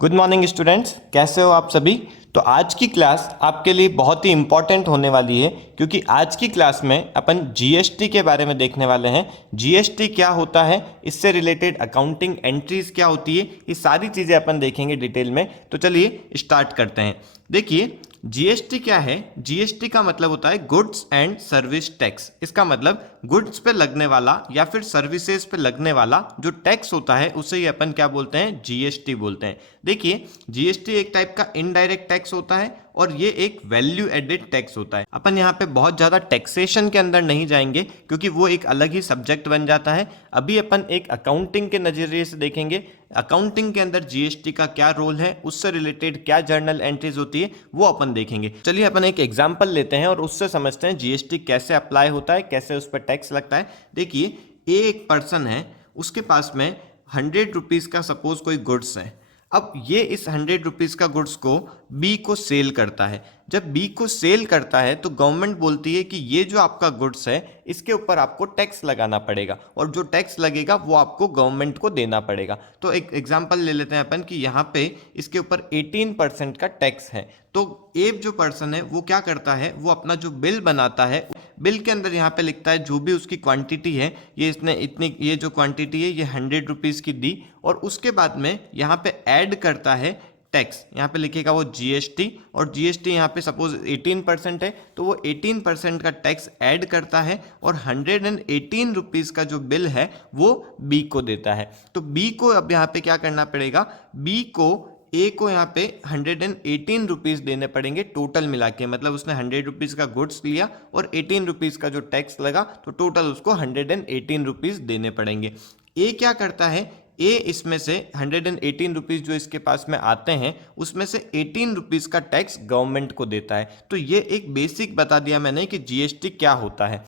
Good morning students, कैसे हो आप सभी। तो आज की क्लास आपके लिए बहुत ही इंपॉर्टेंट होने वाली है क्योंकि आज की क्लास में अपन जीएसटी के बारे में देखने वाले हैं। जीएसटी क्या होता है, इससे रिलेटेड अकाउंटिंग एंट्रीज क्या होती है, ये सारी चीज़ें अपन देखेंगे डिटेल में। तो चलिए स्टार्ट करते हैं। देखिए जीएसटी क्या है। जीएसटी का मतलब होता है गुड्स एंड सर्विस टैक्स। इसका मतलब गुड्स पे लगने वाला या फिर सर्विसेज पे लगने वाला जो टैक्स होता है उसे ही अपन क्या बोलते हैं, जीएसटी बोलते हैं। देखिए जीएसटी एक टाइप का इनडायरेक्ट टैक्स होता है और ये एक वैल्यू एडेड टैक्स होता है। अपन यहाँ पे बहुत ज़्यादा टैक्सेशन के अंदर नहीं जाएंगे क्योंकि वो एक अलग ही सब्जेक्ट बन जाता है। अभी अपन एक अकाउंटिंग के नज़रिए से देखेंगे अकाउंटिंग के अंदर जीएसटी का क्या रोल है, उससे रिलेटेड क्या जर्नल एंट्रीज होती है वो अपन देखेंगे। चलिए अपन एक एग्जांपल लेते हैं और उससे समझते हैं जीएसटी कैसे अप्लाई होता है, कैसे उस पर टैक्स लगता है। देखिए एक पर्सन है, उसके पास में 100 रुपीज़ का सपोज कोई गुड्स है। अब ये इस 100 रुपीज़ का गुड्स को बी को सेल करता है। जब बी को सेल करता है तो गवर्नमेंट बोलती है कि ये जो आपका गुड्स है इसके ऊपर आपको टैक्स लगाना पड़ेगा और जो टैक्स लगेगा वो आपको गवर्नमेंट को देना पड़ेगा। तो एक एग्जांपल ले लेते हैं अपन कि यहाँ पे इसके ऊपर 18% का टैक्स है। तो ए जो पर्सन है वो क्या करता है, वो अपना जो बिल बनाता है, बिल के अंदर यहाँ पे लिखता है जो भी उसकी क्वांटिटी है, ये इसने इतनी, ये जो क्वांटिटी है ये 100 रुपीज़ की दी और उसके बाद में यहाँ पे ऐड करता है टैक्स। यहाँ पे लिखेगा वो जीएसटी और जीएसटी यहाँ पे सपोज 18% है तो वो 18% का टैक्स ऐड करता है और 118 रुपीज़ का जो बिल है वो बी को देता है। तो बी को अब यहाँ पे क्या करना पड़ेगा, बी को ए को यहाँ पे 118 रुपीज़ देने पड़ेंगे टोटल मिला के। मतलब उसने 100 रुपीज़ का गुड्स लिया और 18 रुपीज़ का जो टैक्स लगा तो टोटल उसको 118 रुपीज़ देने पड़ेंगे। ए क्या करता है, ए इसमें से 118 रुपीज़ जो इसके पास में आते हैं उसमें से 18 रुपीज़ का टैक्स गवर्नमेंट को देता है। तो ये एक बेसिक बता दिया मैंने कि जीएसटी क्या होता है।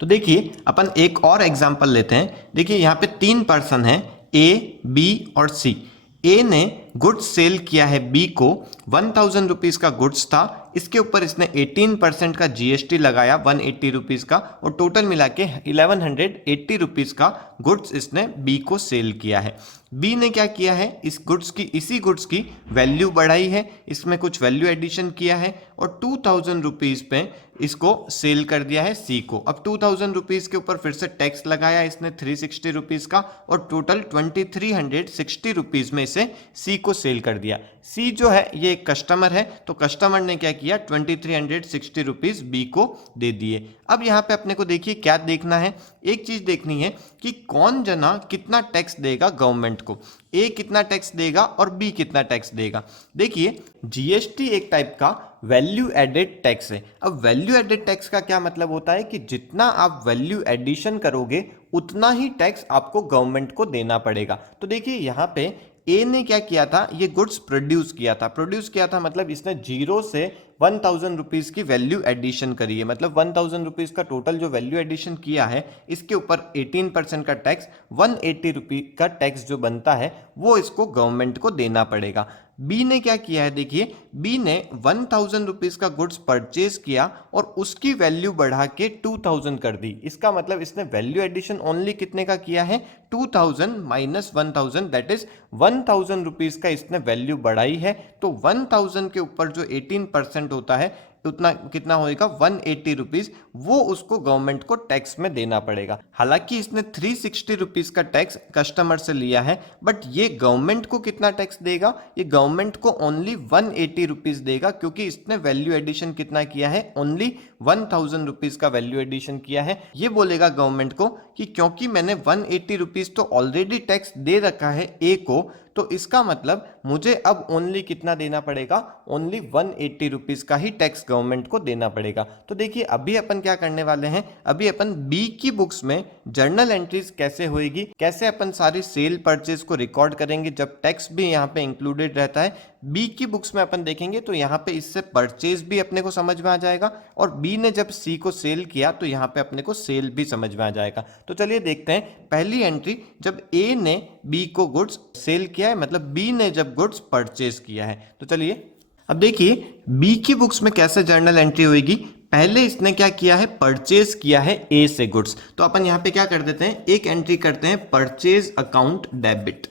तो देखिए अपन एक और एग्जांपल लेते हैं। देखिए यहाँ पे 3 पर्सन हैं, ए, बी और सी। ए ने गुड्स सेल किया है बी को, 1000 रुपीज़ का गुड्स था, इसके ऊपर इसने 18% का जीएसटी लगाया 180 रुपीज़ का और टोटल मिला के 1180 रुपीज़ का गुड्स इसने बी को सेल किया है। बी ने क्या किया है, इस गुड्स की, इसी गुड्स की वैल्यू बढ़ाई है, इसमें कुछ वैल्यू एडिशन किया है और 2000 रुपीज़ पे इसको सेल कर दिया है सी को। अब 2000 रुपीज़ के ऊपर फिर से टैक्स लगाया इसने 360 रुपीज़ का और टोटल 2360 रुपीज़ में इसे सी को सेल कर दिया। सी जो है ये एक कस्टमर है तो कस्टमर ने क्या किया, 2360 रुपीज़ बी को दे दिए। अब यहाँ पे अपने को देखिए क्या देखना है, एक चीज़ देखनी है कि कौन जना कितना टैक्स देगा गवर्नमेंट को। ए कितना टैक्स देगा और बी कितना टैक्स देगा। देखिए जीएसटी एक टाइप का वैल्यू एडेड टैक्स है। अब वैल्यू एडेड टैक्स का क्या मतलब होता है कि जितना आप वैल्यू एडिशन करोगे उतना ही टैक्स आपको गवर्नमेंट को देना पड़ेगा। तो देखिए यहाँ पे ए ने क्या किया था, ये गुड्स प्रोड्यूस किया था मतलब इसने 0 से 1000 रुपीज़ की वैल्यू एडिशन करी है। मतलब 1000 रुपीज़ का टोटल जो वैल्यू एडिशन किया है इसके ऊपर 18% का टैक्स, 180 रुपीज़ का टैक्स जो बनता है वो इसको गवर्नमेंट को देना पड़ेगा। बी ने क्या किया है, देखिए बी ने 1000 रुपीज़ का गुड्स परचेज किया और उसकी वैल्यू बढ़ा के 2000 कर दी। इसका मतलब इसने वैल्यू एडिशन ओनली कितने का किया है, 2000 माइनस 1000, दैट इज 1000 रुपीज़ का इसने वैल्यू बढ़ाई है। तो 1000 के ऊपर जो 18% होता है उतना कितना होएगा, 180 रुपीज़, वो उसको गवर्नमेंट को टैक्स में देना पड़ेगा। हालांकि इसने 360 रुपीज़ का टैक्स कस्टमर से लिया है बट ये गवर्नमेंट को कितना टैक्स देगा, ये गवर्नमेंट को ओनली 180 रुपीज़ देगा क्योंकि इसने वैल्यू एडिशन कितना किया है, ओनली 1000 रुपीज़ का वैल्यू एडिशन किया है। ये बोलेगा गवर्नमेंट को कि क्योंकि मैंने 180 रुपीज़ तो ऑलरेडी टैक्स दे रखा है ए को, तो इसका मतलब मुझे अब ओनली कितना देना पड़ेगा, ओनली 180 रुपीज़ का ही टैक्स गवर्नमेंट को देना पड़ेगा। तो देखिए अभी अपन क्या करने वाले हैं, अभी अपन बी की बुक्स में जर्नल एंट्रीज कैसे होएगी, कैसे अपन सारी सेल परचेज को रिकॉर्ड करेंगे जब टैक्स भी यहाँ पे इंक्लूडेड रहता है। बी की बुक्स में अपन देखेंगे तो यहाँ पे इससे परचेज भी अपने को समझ में आ जाएगा और बी ने जब सी को सेल किया तो यहाँ पे अपने को सेल भी समझ में आ जाएगा। तो चलिए देखते हैं पहली एंट्री, जब ए ने बी को गुड्स सेल किया है, मतलब बी ने जब गुड्स परचेज किया है। तो चलिए अब देखिए बी की बुक्स में कैसे जर्नल एंट्री होगी। पहले इसने क्या किया है, परचेज किया है ए से गुड्स। तो अपन यहाँ पे क्या कर देते हैं, एक एंट्री करते हैं परचेज अकाउंट डेबिट।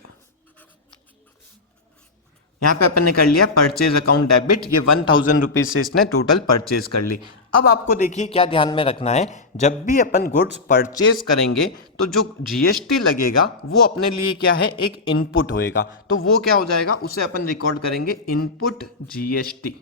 यहाँ पे अपन ने कर लिया परचेज अकाउंट डेबिट, ये 1000 रुपीज से इसने टोटल परचेज कर ली। अब आपको देखिए क्या ध्यान में रखना है, जब भी अपन गुड्स परचेज करेंगे तो जो जीएसटी लगेगा वो अपने लिए क्या है, एक इनपुट होएगा। तो वो क्या हो जाएगा, उसे अपन रिकॉर्ड करेंगे इनपुट जीएसटी,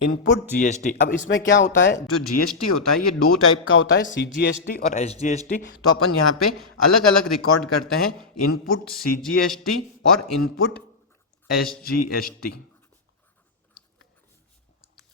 इनपुट जीएसटी। अब इसमें क्या होता है, जो जीएसटी होता है ये दो टाइप का होता है, सीजीएसटी और एसजीएसटी। तो अपन यहाँ पे अलग अलग रिकॉर्ड करते हैं, इनपुट सीजीएसटी और इनपुट एसजीएसटी,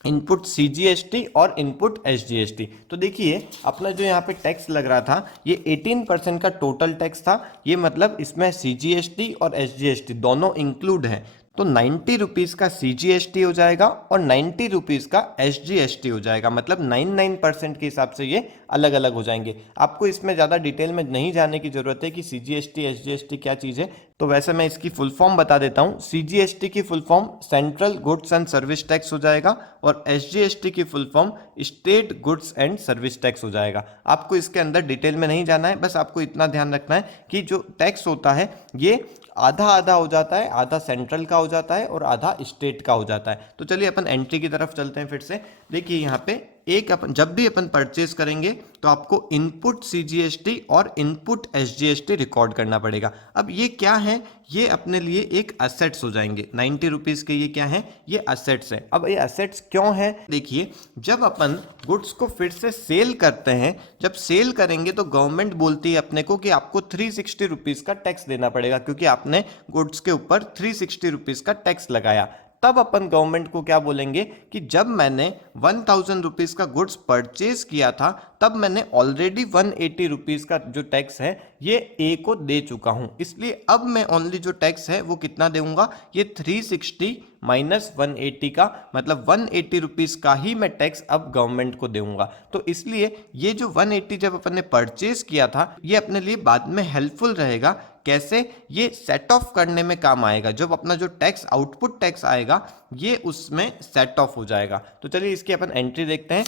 इनपुट सीजीएसटी और इनपुट एसजीएसटी। तो देखिए अपना जो यहाँ पे टैक्स लग रहा था ये 18% का टोटल टैक्स था, ये मतलब इसमें सीजीएसटी और एसजीएसटी दोनों इंक्लूड है। तो 90 रुपीज़ का सीजीएसटी हो जाएगा और 90 रुपीज़ का एसजीएसटी हो जाएगा, मतलब 99% के हिसाब से ये अलग अलग हो जाएंगे। आपको इसमें ज़्यादा डिटेल में नहीं जाने की ज़रूरत है कि सीजीएसटी एसजीएसटी क्या चीज़ है, तो वैसे मैं इसकी फुल फॉर्म बता देता हूँ। सीजीएसटी की full form central goods and service tax हो जाएगा और एसजीएसटी की full form state goods and service tax हो जाएगा। आपको इसके अंदर डिटेल में नहीं जाना है, बस आपको इतना ध्यान रखना है कि जो टैक्स होता है ये आधा आधा हो जाता है, आधा सेंट्रल का हो जाता है और आधा स्टेट का हो जाता है। तो चलिए अपन एंट्री की तरफ चलते हैं फिर से। देखिए यहाँ पे एक अपन जब भी अपन परचेज करेंगे तो आपको इनपुट सीजीएसटी और इनपुट एसजीएसटी रिकॉर्ड करना पड़ेगा। अब ये क्या है, ये अपने लिए एक असेट्स हो जाएंगे। 90 रुपीज़ के ये क्या है, ये असेट्स है। अब ये असेट्स क्यों है, देखिए जब अपन गुड्स को फिर से सेल करते हैं, जब सेल करेंगे तो गवर्नमेंट बोलती है अपने को कि आपको 360 रुपीज़ का टैक्स देना पड़ेगा, क्योंकि आपने गुड्स के ऊपर 360 रुपीज़ का टैक्स लगाया। तब अपन गवर्नमेंट को क्या बोलेंगे कि जब मैंने 1000 रुपीज़ का गुड्स परचेज किया था तब मैंने ऑलरेडी 180 रुपीज़ का जो टैक्स है ये ए को दे चुका हूं, इसलिए अब मैं ओनली जो टैक्स है वो कितना दूंगा, ये 360 माइनस 180 का, मतलब 180 रुपीज़ का ही मैं टैक्स अब गवर्नमेंट को दूंगा। तो इसलिए ये जो 180 जब अपन ने परचेज किया था ये अपने लिए बाद में हेल्पफुल रहेगा। कैसे, ये सेट ऑफ करने में काम आएगा, जब अपना जो टैक्स आउटपुट टैक्स आएगा ये उसमें सेट ऑफ हो जाएगा। तो चलिए इसकी अपन एंट्री देखते हैं।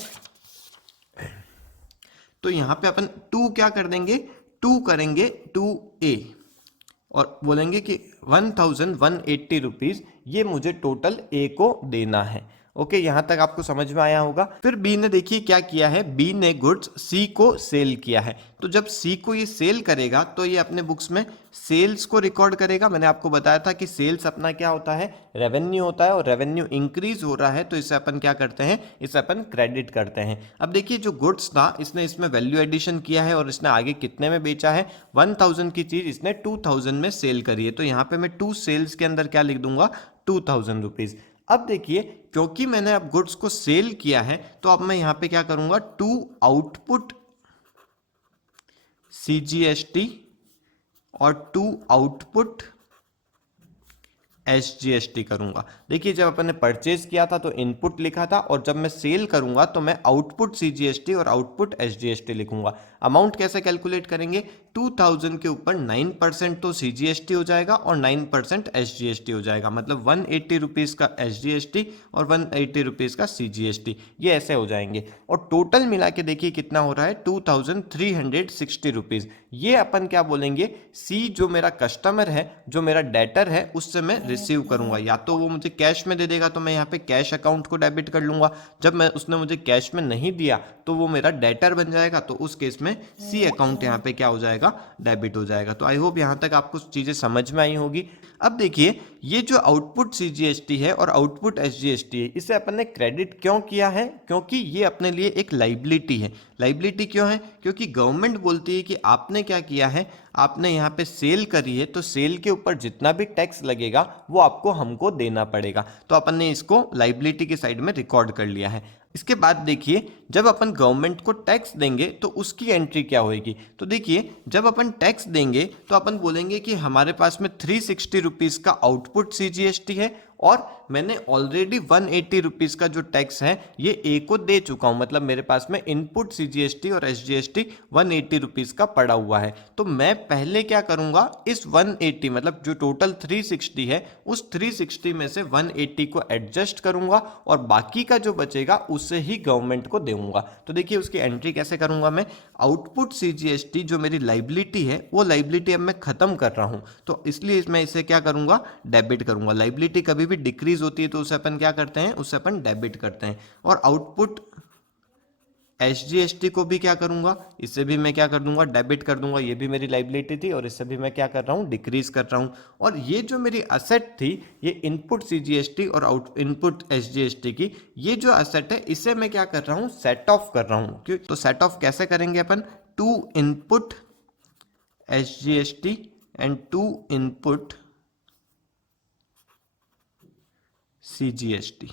तो यहाँ पे अपन 2 क्या कर देंगे, 2 करेंगे 2A और बोलेंगे कि 1180 रुपीज़ ये मुझे टोटल ए को देना है। ओके, यहाँ तक आपको समझ में आया होगा। फिर बी ने देखिए क्या किया है, बी ने गुड्स सी को सेल किया है। तो जब सी को ये सेल करेगा तो ये अपने बुक्स में सेल्स को रिकॉर्ड करेगा। मैंने आपको बताया था कि सेल्स अपना क्या होता है, रेवेन्यू होता है, और रेवेन्यू इंक्रीज हो रहा है तो इसे अपन क्या करते हैं, इसे अपन क्रेडिट करते हैं। अब देखिए जो गुड्स था इसने इसमें वैल्यू एडिशन किया है और इसने आगे कितने में बेचा है, 1000 की चीज इसने 2000 में सेल करी है। तो यहाँ पे मैं 2 सेल्स के अंदर क्या लिख दूंगा, 2000 रुपीज। अब देखिए क्योंकि मैंने अब गुड्स को सेल किया है तो अब मैं यहां पे क्या करूंगा, 2 आउटपुट सीजीएसटी और 2 आउटपुट एसजीएसटी करूंगा। देखिए जब अपन ने परचेज किया था तो इनपुट लिखा था और जब मैं सेल करूंगा तो मैं आउटपुट सीजीएसटी और आउटपुट एसजीएसटी लिखूंगा। अमाउंट कैसे कैलकुलेट करेंगे, 2000 के ऊपर 9% तो सीजीएसटी हो जाएगा और 9% एसजीएसटी हो जाएगा, मतलब 180 रुपीज़ का एसजीएसटी और 180 रुपीज़ का सीजीएसटी, ये ऐसे हो जाएंगे। और टोटल मिला के देखिए कितना हो रहा है, 2360 रुपीज़। ये अपन क्या बोलेंगे, सी जो मेरा कस्टमर है, जो मेरा डेटर है, उससे मैं रिसीव करूंगा। या तो वो मुझे कैश में दे देगा तो मैं यहाँ पे कैश अकाउंट को डेबिट कर लूंगा, जब मैं उसने मुझे कैश में नहीं दिया तो वो मेरा डेटर बन जाएगा, तो उस केस में सी अकाउंट यहाँ पे क्या हो जाएगा, डेबिट हो जाएगा। तो आई होप यहाँ तक आपको चीज़ें समझ में आई होगी। अब देखिए ये जो आउटपुट सीजीएसटी है और आउटपुट एसजीएसटी है, इसे अपन ने क्रेडिट क्यों किया है, क्योंकि ये अपने लिए एक लाइबिलिटी है। लाइबिलिटी क्यों है, क्योंकि गवर्नमेंट बोलती है कि आपने क्या किया है, आपने यहाँ पे सेल करी है तो सेल के ऊपर जितना भी टैक्स लगेगा वो आपको हमको देना पड़ेगा। तो अपन ने इसको लाइबिलिटी के साइड में रिकॉर्ड कर लिया है। इसके बाद देखिए जब अपन गवर्नमेंट को टैक्स देंगे तो उसकी एंट्री क्या होगी। तो देखिए जब अपन टैक्स देंगे तो अपन बोलेंगे कि हमारे पास में 360 रुपीज़ का आउटपुट सीजीएसटी है और मैंने ऑलरेडी 180 रुपीज़ का जो टैक्स है ये ए को दे चुका हूँ, मतलब मेरे पास में इनपुट सीजीएसटी और एसजीएसटी 180 रुपीज़ का पड़ा हुआ है। तो मैं पहले क्या करूँगा, इस 180 मतलब जो टोटल 360 है उस 360 में से 180 को एडजस्ट करूँगा और बाकी का जो बचेगा उससे ही गवर्नमेंट को दूंगा। तो देखिए उसकी एंट्री कैसे करूंगा मैं, आउटपुट सीजीएसटी जो मेरी लाइबिलिटी है वो लाइबिलिटी अब मैं खत्म कर रहा हूं, तो इसलिए मैं इसे क्या करूंगा, डेबिट करूंगा। लाइबिलिटी कभी भी डिक्रीज होती है तो उसे अपन क्या करते हैं, उसे अपन डेबिट करते हैं। और आउटपुट एसजीएसटी को भी क्या करूंगा, इससे भी मैं क्या कर दूंगा, डेबिट कर दूंगा। ये भी मेरी लाइबिलिटी थी और इससे भी मैं क्या कर रहा हूँ, डिक्रीज कर रहा हूँ। और ये जो मेरी असेट थी, ये इनपुट सीजीएसटी और आउट इनपुट एसजीएसटी की ये जो असेट है इसे मैं क्या कर रहा हूँ, सेट ऑफ कर रहा हूँ। क्यों, तो सेट ऑफ कैसे करेंगे अपन, to input SGST and to input CGST,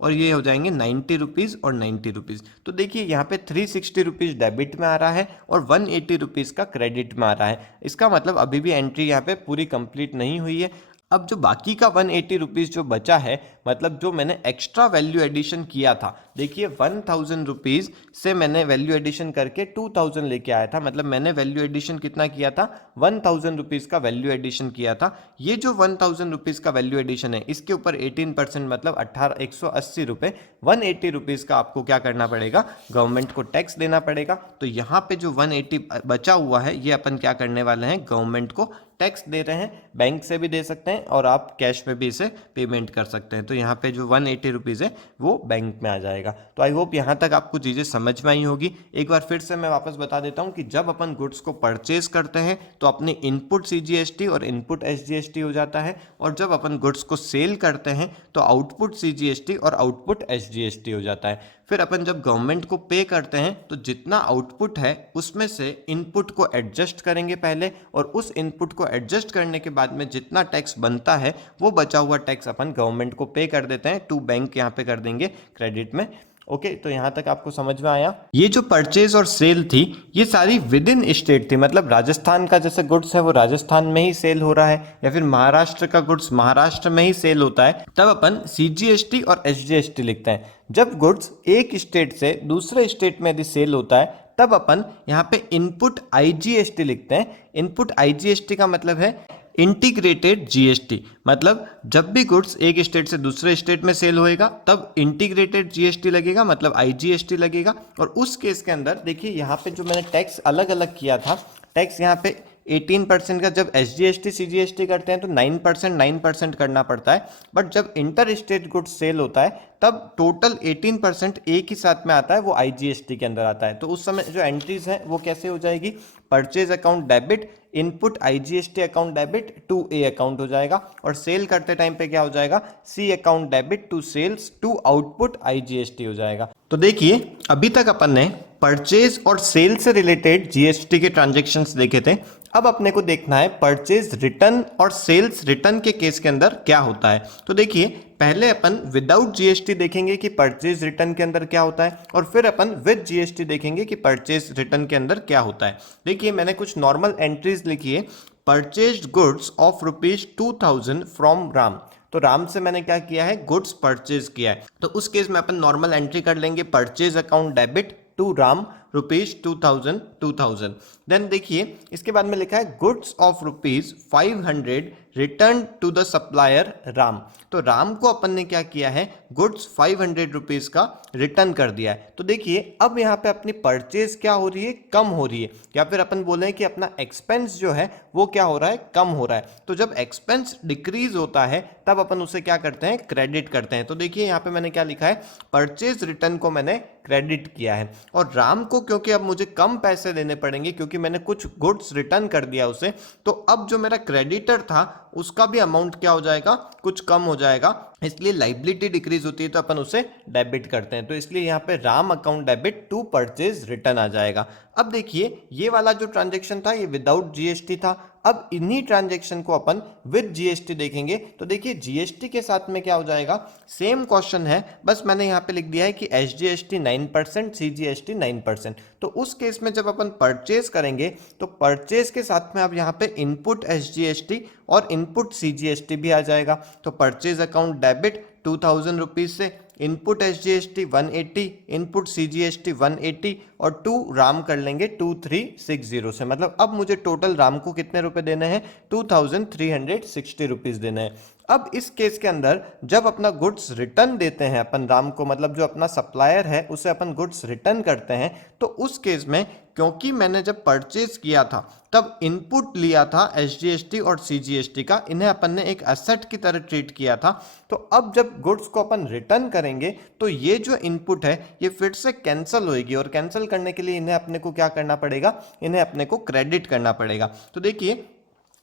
और ये हो जाएंगे 90 रुपीज़ और 90 रुपीज़। तो देखिए यहाँ पे 360 रुपीज़ डेबिट में आ रहा है और 180 रुपीज़ का क्रेडिट में आ रहा है। इसका मतलब अभी भी एंट्री यहाँ पे पूरी कंप्लीट नहीं हुई है। अब जो बाकी का 180 रुपीज़ जो बचा है, मतलब जो मैंने एक्स्ट्रा वैल्यू एडिशन किया था, देखिए 1000 रुपीज़ से मैंने वैल्यू एडिशन करके 2000 लेके आया था। मतलब मैंने वैल्यू एडिशन कितना किया था, 1000 रुपीज़ का वैल्यू एडिशन किया था। ये जो 1000 रुपीज़ का वैल्यू एडिशन है इसके ऊपर 18% मतलब 180 रुपये, 180 रुपीज़ का आपको क्या करना पड़ेगा, गवर्नमेंट को टैक्स देना पड़ेगा। तो यहाँ पे जो 180 बचा हुआ है ये अपन क्या करने वाले हैं, गवर्नमेंट को टैक्स दे रहे हैं। बैंक से भी दे सकते हैं और आप कैश में भी इसे पेमेंट कर सकते हैं। तो यहाँ पे जो 180 रुपीज़ है वो बैंक में आ जाएगा। तो आई होप यहाँ तक आपको चीज़ें समझ में आई होगी। एक बार फिर से मैं वापस बता देता हूँ कि जब अपन गुड्स को परचेज करते हैं तो अपनी इनपुट सीजीएसटी और इनपुट एसजीएसटी हो जाता है, और जब अपन गुड्स को सेल करते हैं तो आउटपुट सीजीएसटी और आउटपुट एसजीएसटी हो जाता है। फिर अपन जब गवर्नमेंट को पे करते हैं तो जितना आउटपुट है उसमें से इनपुट को एडजस्ट करेंगे पहले, और उस इनपुट को एडजस्ट करने के बाद में जितना टैक्स बनता है वो बचा हुआ टैक्स अपन गवर्नमेंट को पे कर देते हैं, टू बैंक यहाँ पे कर देंगे क्रेडिट में। ओके, तो यहाँ तक आपको समझ में आया। ये जो परचेज और सेल थी ये सारी विद इन स्टेट थी, मतलब राजस्थान का जैसे गुड्स है वो राजस्थान में ही सेल हो रहा है, या फिर महाराष्ट्र का गुड्स महाराष्ट्र में ही सेल होता है, तब अपन सीजीएसटी और एसजीएसटी लिखते हैं। जब गुड्स एक स्टेट से दूसरे स्टेट में यदि सेल होता है तब अपन यहाँ पे इनपुट आईजीएसटी लिखते हैं। इनपुट आईजीएसटी का मतलब है इंटीग्रेटेड जीएसटी, मतलब जब भी गुड्स एक स्टेट से दूसरे स्टेट में सेल होएगा तब इंटीग्रेटेड जीएसटी लगेगा, मतलब आईजीएसटी लगेगा। और उस केस के अंदर देखिए यहाँ पे जो मैंने टैक्स अलग अलग किया था, टैक्स यहाँ पे 18% का जब एसजीएसटी सीजीएसटी करते हैं तो 9% करना पड़ता है, बट जब इंटर स्टेट गुड्स सेल होता है तब टोटल 18% एक ही साथ में आता है, वो आईजीएसटी के अंदर आता है। तो उस समय जो एंट्रीज है वो कैसे हो जाएगी, purchase account debit, input IGST account debit to A account हो जाएगा, और सेल करते टाइम पे क्या हो जाएगा, C account debit to sales to output IGST हो जाएगा। तो देखिए अभी तक अपन ने परचेज और सेल से रिलेटेड जीएसटी के ट्रांजैक्शंस देखे थे। अब अपने को देखना है परचेज रिटर्न और सेल्स रिटर्न के केस के अंदर क्या होता है। तो देखिए पहले अपन विदाउट जीएसटी देखेंगे कि परचेज रिटर्न के अंदर क्या होता है, और फिर अपन विद जीएसटी देखेंगे कि परचेज रिटर्न के अंदर क्या होता है। देखिए मैंने कुछ नॉर्मल एंट्रीज लिखी है। Purchased goods of ₹2000 from Ram, तो राम से मैंने क्या किया है, गुड्स परचेज किया है। तो उस केस में अपन नॉर्मल एंट्री कर लेंगे, purchase account debit to Ram ₹2000। Then देखिए इसके बाद में लिखा है goods of ₹500 return to the supplier Ram. तो राम को अपन ने क्या किया है, गुड्स 500 रुपीज का रिटर्न कर दिया है। तो देखिए अब यहाँ पे अपनी परचेज क्या हो रही है, कम हो रही है, या फिर अपन बोले कि अपना एक्सपेंस जो है वो क्या हो रहा है, कम हो रहा है। तो जब एक्सपेंस डिक्रीज होता है तब अपन उसे क्या करते हैं, क्रेडिट करते हैं। तो देखिए यहाँ पे मैंने क्या लिखा है, परचेज रिटर्न को मैंने क्रेडिट किया है, और राम को क्योंकि अब मुझे कम पैसे देने पड़ेंगे क्योंकि मैंने कुछ गुड्स रिटर्न कर दिया उसे, तो अब जो मेरा क्रेडिटर था उसका भी अमाउंट क्या हो जाएगा, कुछ कम हो जाएगा। इसलिए लाइबिलिटी डिक्रीज होती है तो अपन उसे डेबिट करते हैं। तो इसलिए यहाँ पे Ram account debit to purchase return आ जाएगा। अब देखिए ये वाला जो ट्रांजैक्शन था ये विदाउट जीएसटी था। अब इन्हीं ट्रांजैक्शन को अपन विद जीएसटी देखेंगे। तो देखिए जीएसटी के साथ में क्या हो जाएगा, सेम क्वेश्चन है, बस मैंने यहाँ पे लिख दिया है कि एसजीएसटी 9%, सीजीएसटी 9%। तो उस केस में जब अपन परचेज करेंगे तो परचेज के साथ में अब यहाँ पे इनपुट एसजीएसटी और इनपुट सीजीएसटी भी आ जाएगा। तो परचेज अकाउंट डेबिट 2000 रुपीज से, इनपुट एसजीएसटी 180, इनपुट सीजीएसटी 180 और टू राम कर लेंगे 2360 से। मतलब अब मुझे टोटल राम को कितने रुपए देने हैं, 2360 रुपीज देने हैं। अब इस केस के अंदर जब अपना गुड्स रिटर्न देते हैं अपन राम को, मतलब जो अपना सप्लायर है उसे अपन गुड्स रिटर्न करते हैं, तो उस केस में क्योंकि मैंने जब परचेज किया था तब इनपुट लिया था एसजीएसटी और सीजीएसटी का, इन्हें अपन ने एक एसेट की तरह ट्रीट किया था। तो अब जब गुड्स को अपन रिटर्न करेंगे तो ये जो इनपुट है ये फिर से कैंसिल होएगी, और कैंसिल करने के लिए इन्हें अपने को क्या करना पड़ेगा, इन्हें अपने को क्रेडिट करना पड़ेगा। तो देखिए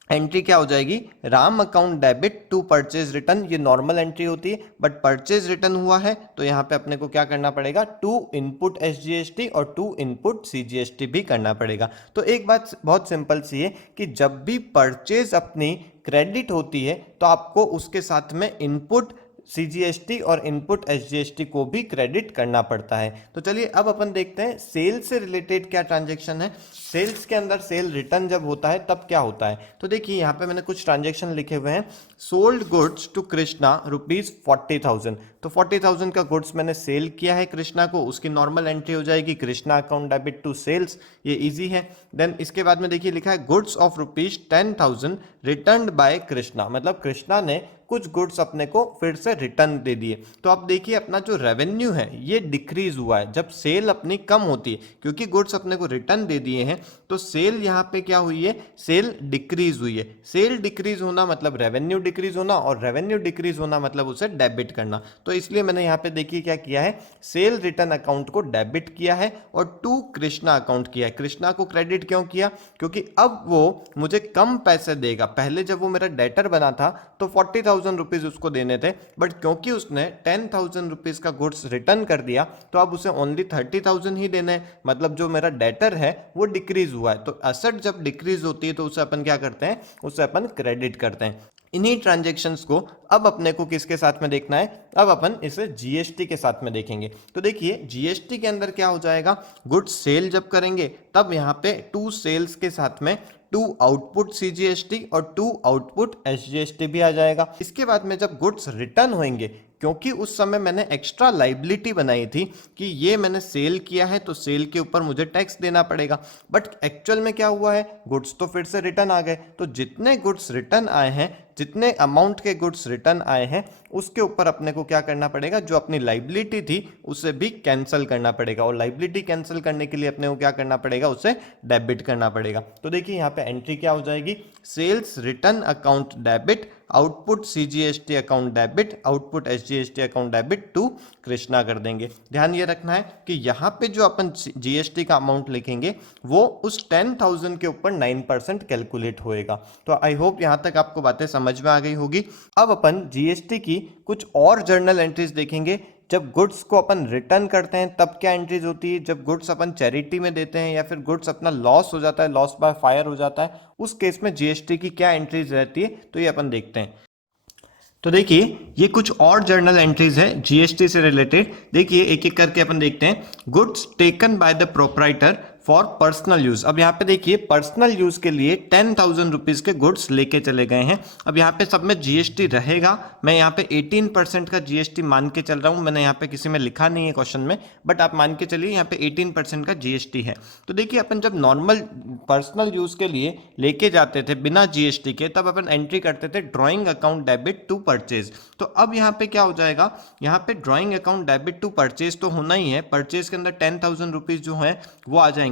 एंट्री क्या हो जाएगी, Ram account debit to purchase return, ये नॉर्मल एंट्री होती है, बट परचेज रिटर्न हुआ है तो यहाँ पे अपने को क्या करना पड़ेगा, टू इनपुट एसजीएसटी और टू इनपुट सीजीएसटी भी करना पड़ेगा। तो एक बात बहुत सिंपल सी है कि जब भी परचेज अपनी क्रेडिट होती है तो आपको उसके साथ में इनपुट सीजीएसटी और इनपुट एसजीएसटी को भी क्रेडिट करना पड़ता है। तो चलिए अब अपन देखते हैं सेल से रिलेटेड क्या ट्रांजैक्शन है। सेल्स के अंदर सेल रिटर्न जब होता है तब क्या होता है, तो देखिए यहाँ पे मैंने कुछ ट्रांजैक्शन लिखे हुए हैं। सोल्ड गुड्स टू कृष्णा ₹40,000, तो 40,000 का गुड्स मैंने सेल किया है कृष्णा को, उसकी नॉर्मल एंट्री हो जाएगी Krishna account debit to sales, ये इजी है। देन इसके बाद में देखिए लिखा है goods of ₹10,000 return by Krishna, मतलब कृष्णा ने कुछ गुड्स अपने को फिर से रिटर्न दे दिए। तो अब देखिए अपना जो रेवेन्यू है ये डिक्रीज हुआ है जब सेल अपनी कम होती है, क्योंकि गुड्स अपने को रिटर्न दे दिए हैं तो सेल यहाँ पे क्या हुई है, सेल डिक्रीज हुई है। सेल डिक्रीज होना मतलब रेवेन्यू डिक्रीज होना, और रेवेन्यू डिक्रीज होना मतलब उसे डेबिट करना। तो इसलिए मैंने यहाँ पे देखिए क्या किया है, सेल रिटर्न अकाउंट को डेबिट किया है और टू कृष्णा अकाउंट किया है। कृष्णा को क्रेडिट क्यों किया, क्योंकि अब वो मुझे कम पैसे देगा। पहले जब वो मेरा डेटर बना था तो 40,000 रुपीज उसको देने थे, बट क्योंकि उसने 10,000 रुपीज का गुड्स रिटर्न कर दिया तो अब उसे ओनली 30,000 ही देने, मतलब जो मेरा डेटर है वो डिक्रीज हुआ है। तो एसेट जब डिक्रीज होती है तो उसे अपन क्या करते हैं, उसे अपन क्रेडिट करते हैं। इन्हीं ट्रांजैक्शंस को अब अपने को किसके साथ में देखना है, अब अपन इसे जीएसटी के साथ में देखेंगे। तो देखिए जीएसटी के अंदर क्या हो जाएगा, गुड्स सेल जब करेंगे तब यहाँ पे टू सेल्स के साथ में टू आउटपुट सीजीएसटी और टू आउटपुट एसजीएसटी भी आ जाएगा। इसके बाद में जब गुड्स रिटर्न होंगे, क्योंकि उस समय मैंने एक्स्ट्रा लाइबिलिटी बनाई थी कि ये मैंने सेल किया है तो सेल के ऊपर मुझे टैक्स देना पड़ेगा, बट एक्चुअल में क्या हुआ है, गुड्स तो फिर से रिटर्न आ गए। तो जितने गुड्स रिटर्न आए हैं, जितने अमाउंट के गुड्स रिटर्न आए हैं उसके ऊपर अपने को क्या करना पड़ेगा, जो अपनी लाइबिलिटी थी उसे भी कैंसिल करना पड़ेगा, और लाइबिलिटी कैंसिल करने के लिए अपने को क्या करना पड़ेगा, उसे डेबिट करना पड़ेगा। तो देखिए यहाँ पे एंट्री क्या हो जाएगी, sales return account debit, output CGST account debit, output SGST account debit to Krishna कर देंगे। ध्यान ये रखना है कि यहाँ पे जो अपन जीएसटी का अमाउंट लिखेंगे वो उस 10,000 के ऊपर 9% कैलकुलेट होएगा। तो आई होप यहाँ तक आपको बातें समझ में आ गई होगी। अब अपन जीएसटी की कुछ और जर्नल एंट्रीज देखेंगे। जब गुड्स को अपन रिटर्न करते हैं तब क्या एंट्रीज होती है, जब गुड्स अपन चैरिटी में देते हैं या फिर गुड्स अपना लॉस हो जाता है, लॉस बाय फायर हो जाता है, उस केस में जीएसटी की क्या एंट्रीज रहती है, तो ये अपन देखते हैं। तो देखिए ये कुछ और जर्नल एंट्रीज है जीएसटी से रिलेटेड। देखिए एक एक करके अपन देखते हैं। Goods taken by the proprietor for personal use. अब यहाँ पे देखिए पर्सनल यूज के लिए 10,000 रुपीज के गुड्स लेके चले गए हैं। अब यहाँ पे सब में जीएसटी रहेगा, मैं यहाँ पे 18% का जीएसटी मान के चल रहा हूँ, मैंने यहाँ पे किसी में लिखा नहीं है क्वेश्चन में, बट आप मान के चलिए यहाँ पे 18% का जीएसटी है। तो देखिए अपन जब नॉर्मल पर्सनल यूज के लिए लेके जाते थे बिना जीएसटी के, तब अपन एंट्री करते थे drawing account debit to purchase. तो अब यहाँ पे क्या हो जाएगा, यहाँ पे drawing account debit to purchase तो होना ही है, परचेज के अंदर 10,000 रुपीज जो है वो आ जाएंगे,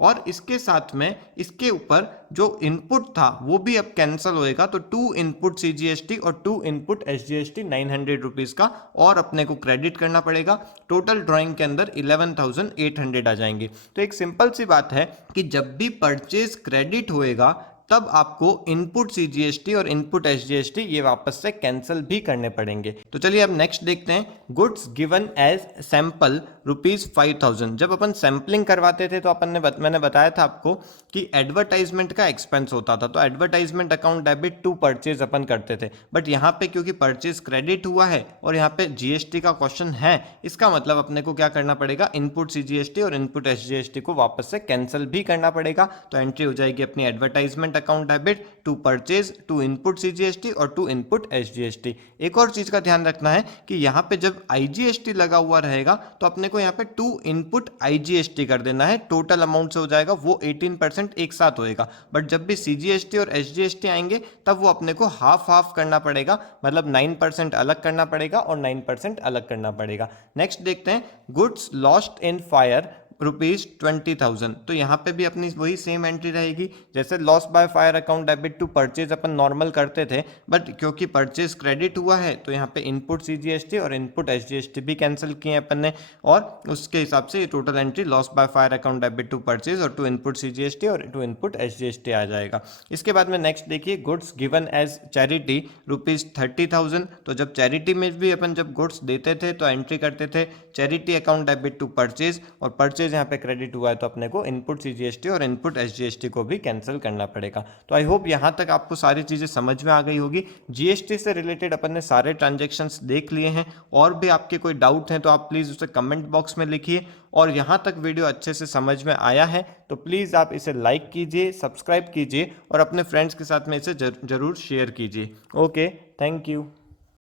और इसके साथ में इसके ऊपर जो इनपुट था वो भी अब कैंसिल होएगा। तो टू इनपुट सीजीएसटी और टू इनपुट एसजीएसटी 900 रुपीज का और अपने को क्रेडिट करना पड़ेगा। टोटल ड्राइंग के अंदर 11,800 आ जाएंगे। तो एक सिंपल सी बात है कि जब भी परचेज क्रेडिट होएगा तब आपको इनपुट सीजीएसटी और इनपुट एसजीएसटी ये वापस से कैंसिल भी करने पड़ेंगे। तो चलिए अब नेक्स्ट देखते हैं। Goods given as sample ₹5,000। जब अपन सैंपलिंग करवाते थे तो अपन ने मैंने बताया था आपको कि एडवर्टाइजमेंट का एक्सपेंस होता था, तो advertisement account debit to purchase अपन करते थे। बट यहाँ पे क्योंकि परचेज क्रेडिट हुआ है और यहाँ पे जीएसटी का क्वेश्चन है, इसका मतलब अपने को क्या करना पड़ेगा, इनपुट सीजीएसटी और इनपुट एसजीएसटी को वापस से कैंसिल भी करना पड़ेगा। तो एंट्री हो जाएगी अपनी advertisement payment account debit, to purchase, to input CGST और टू इनपुट एसजीएसटी। एक और चीज का ध्यान रखना है कि यहाँ पे जब आईजीएसटी लगा हुआ रहेगा तो अपने को यहाँ पे टू इनपुट आईजीएसटी कर देना है, टोटल अमाउंट से हो जाएगा वो 18% एक साथ होएगा। बट जब भी सीजीएसटी और एसजीएसटी आएंगे तब वो अपने को हाफ हाफ करना पड़ेगा, मतलब 9% अलग करना पड़ेगा और 9% अलग करना पड़ेगा। नेक्स्ट देखते हैं, गुड्स लॉस्ट इन फायर ₹20,000। तो यहाँ पे भी अपनी वही सेम एंट्री रहेगी जैसे loss by fire account debit to purchase अपन नॉर्मल करते थे, बट क्योंकि परचेज क्रेडिट हुआ है तो यहाँ पे इनपुट सीजीएसटी और इनपुट एसजीएसटी भी कैंसिल किए अपन ने, और उसके हिसाब से ये total entry loss by fire account debit to purchase और टू इनपुट सीजीएसटी और टू इनपुट एसजीएसटी आ जाएगा। इसके बाद में नेक्स्ट देखिए, गुड्स गिवन एज चैरिटी ₹30,000। तो जब चैरिटी में भी अपन जब गुड्स देते थे तो एंट्री करते थे charity account debit to purchase, और परचेज यहाँ पे क्रेडिट हुआ है तो अपने को इनपुट सीजीएसटी और इनपुट एसजीएसटी को भी कैंसिल करना पड़ेगा। तो आई होप यहाँ तक आपको सारी चीज़ें समझ में आ गई होगी। जीएसटी से रिलेटेड अपन ने सारे ट्रांजेक्शन्स देख लिए हैं, और भी आपके कोई डाउट हैं तो आप प्लीज़ उसे कमेंट बॉक्स में लिखिए। और यहाँ तक वीडियो अच्छे से समझ में आया है तो प्लीज़ आप इसे लाइक कीजिए, सब्सक्राइब कीजिए और अपने फ्रेंड्स के साथ में इसे जरूर शेयर कीजिए। Okay, thank you.